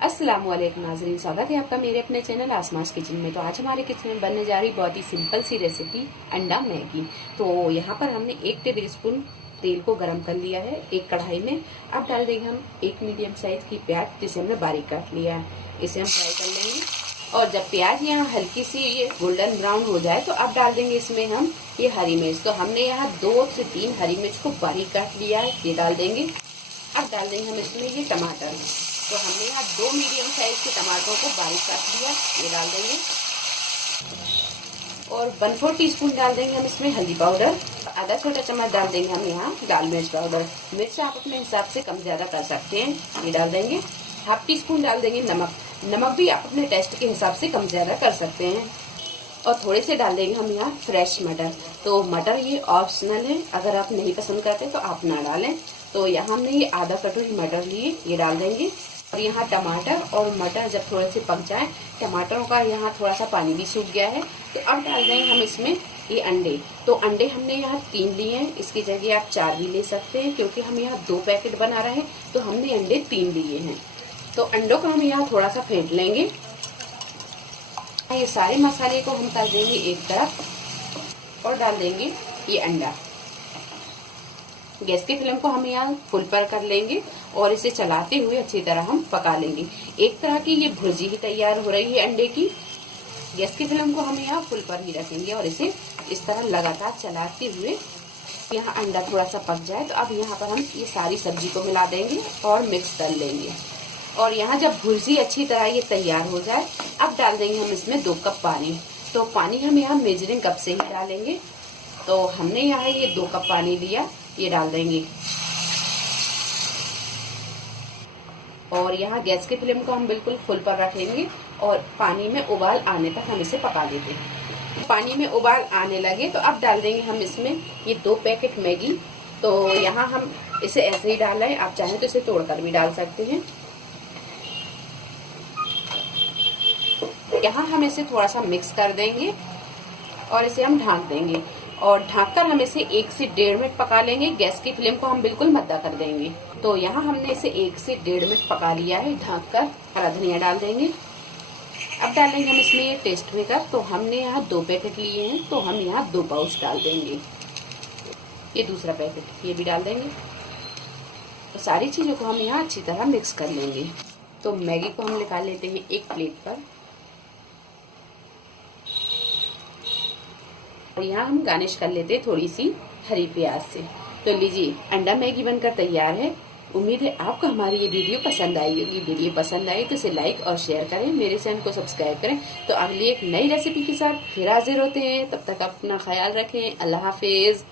अस्सलामुअलैकुम नाज़रीन, स्वागत है आपका मेरे अपने चैनल आसमास किचन में। तो आज हमारे किचन में बनने जा रही बहुत ही सिंपल सी रेसिपी अंडा मैगी। तो यहाँ पर हमने 1 टेबल स्पून तेल को गरम कर लिया है एक कढ़ाई में। अब डाल देंगे हम एक मीडियम साइज की प्याज, जिसे हमने बारीक काट लिया है। इसे हम फ्राई कर लेंगे और जब प्याज यहाँ हल्की सी ये गोल्डन ब्राउन हो जाए तो अब डाल देंगे इसमें हम ये हरी मिर्च। तो हमने यहाँ 2 से 3 हरी मिर्च को बारीक काट लिया है, ये डाल देंगे। अब डाल देंगे हम इसमें ये टमाटर। तो हमने यहाँ 2 मीडियम साइज के टमाटरों को बारीक काट लिया, ये डाल देंगे। और 1/4 टीस्पून डाल देंगे हम इसमें हल्दी पाउडर। आधा छोटा चम्मच डाल देंगे हम यहाँ लाल मिर्च पाउडर। मिर्च आप अपने हिसाब से कम ज्यादा कर सकते हैं, ये डाल देंगे। 1/2 टीस्पून डाल देंगे नमक। नमक भी आप अपने टेस्ट के हिसाब से कम ज्यादा कर सकते हैं। और थोड़े से डाल देंगे हम यहाँ फ्रेश मटर। तो मटर ये ऑप्शनल है, अगर आप नहीं पसंद करते तो आप ना डालें। तो यहाँ हमने ये आधा कटोरी मटर लिए, ये डाल देंगे। और यहाँ टमाटर और मटर जब थोड़े से पक जाए, टमाटरों का यहाँ थोड़ा सा पानी भी सूख गया है, तो अब डाल देंगे हम इसमें ये अंडे। तो अंडे हमने यहाँ 3 लिए हैं, इसकी जगह आप 4 भी ले सकते हैं, क्योंकि हम यहाँ 2 पैकेट बना रहे हैं तो हमने अंडे 3 लिए हैं। तो अंडों को हम यहाँ थोड़ा सा फेंट लेंगे। ये सारे मसाले को हम कर देंगे एक तरफ और डाल देंगे ये अंडा। गैस की फ्लेम को हम यहाँ फुल पर कर लेंगे और इसे चलाते हुए अच्छी तरह हम पका लेंगे। एक तरह की ये भुर्जी ही तैयार हो रही है अंडे की। गैस की फ्लेम को हम यहाँ फुल पर ही रखेंगे और इसे इस तरह लगातार चलाते हुए यहाँ अंडा थोड़ा सा पक जाए तो अब यहाँ पर हम ये सारी सब्जी को मिला देंगे और मिक्स कर लेंगे। और यहाँ जब भुर्जी अच्छी तरह ये तैयार हो जाए, अब डाल देंगे हम इसमें 2 कप पानी। तो पानी हम यहाँ मेजरिंग कप से ही डालेंगे। तो हमने यहाँ ये 2 कप पानी लिया, ये डाल देंगे। और यहाँ गैस की फ्लेम को हम बिल्कुल फुल पर रखेंगे और पानी में उबाल आने तक हम इसे पका देते हैं। पानी में उबाल आने लगे तो अब डाल देंगे हम इसमें ये 2 पैकेट मैगी। तो यहाँ हम इसे ऐसे ही डाल रहे हैं, आप चाहें तो इसे तोड़कर भी डाल सकते हैं। यहाँ हम इसे थोड़ा सा मिक्स कर देंगे और इसे हम ढक देंगे और ढककर हम इसे 1 से 1.5 मिनट पका लेंगे। गैस की फ्लेम को हम बिल्कुल मद्दा कर देंगे। तो यहाँ हमने इसे 1 से 1.5 मिनट पका लिया है ढककर। हरा धनिया डाल देंगे। अब डालेंगे हम इसमें ये टेस्ट मेकर। तो हमने यहाँ 2 पैकेट लिए हैं, तो हम यहाँ 2 पाउच डाल देंगे। ये दूसरा पैकेट ये भी डाल देंगे। तो सारी चीजों को हम यहाँ अच्छी तरह मिक्स कर लेंगे। तो मैगी को हम निकाल लेते हैं एक प्लेट पर और यहाँ हम गार्निश कर लेते हैं थोड़ी सी हरी प्याज से। तो लीजिए, अंडा मैगी बनकर तैयार है। उम्मीद है आपको हमारी ये वीडियो पसंद आई होगी। वीडियो पसंद आई तो इसे लाइक और शेयर करें, मेरे चैनल को सब्सक्राइब करें। तो अगली एक नई रेसिपी के साथ फिर हाजिर होते हैं। तब तक अपना ख्याल रखें। अल्लाह हाफिज।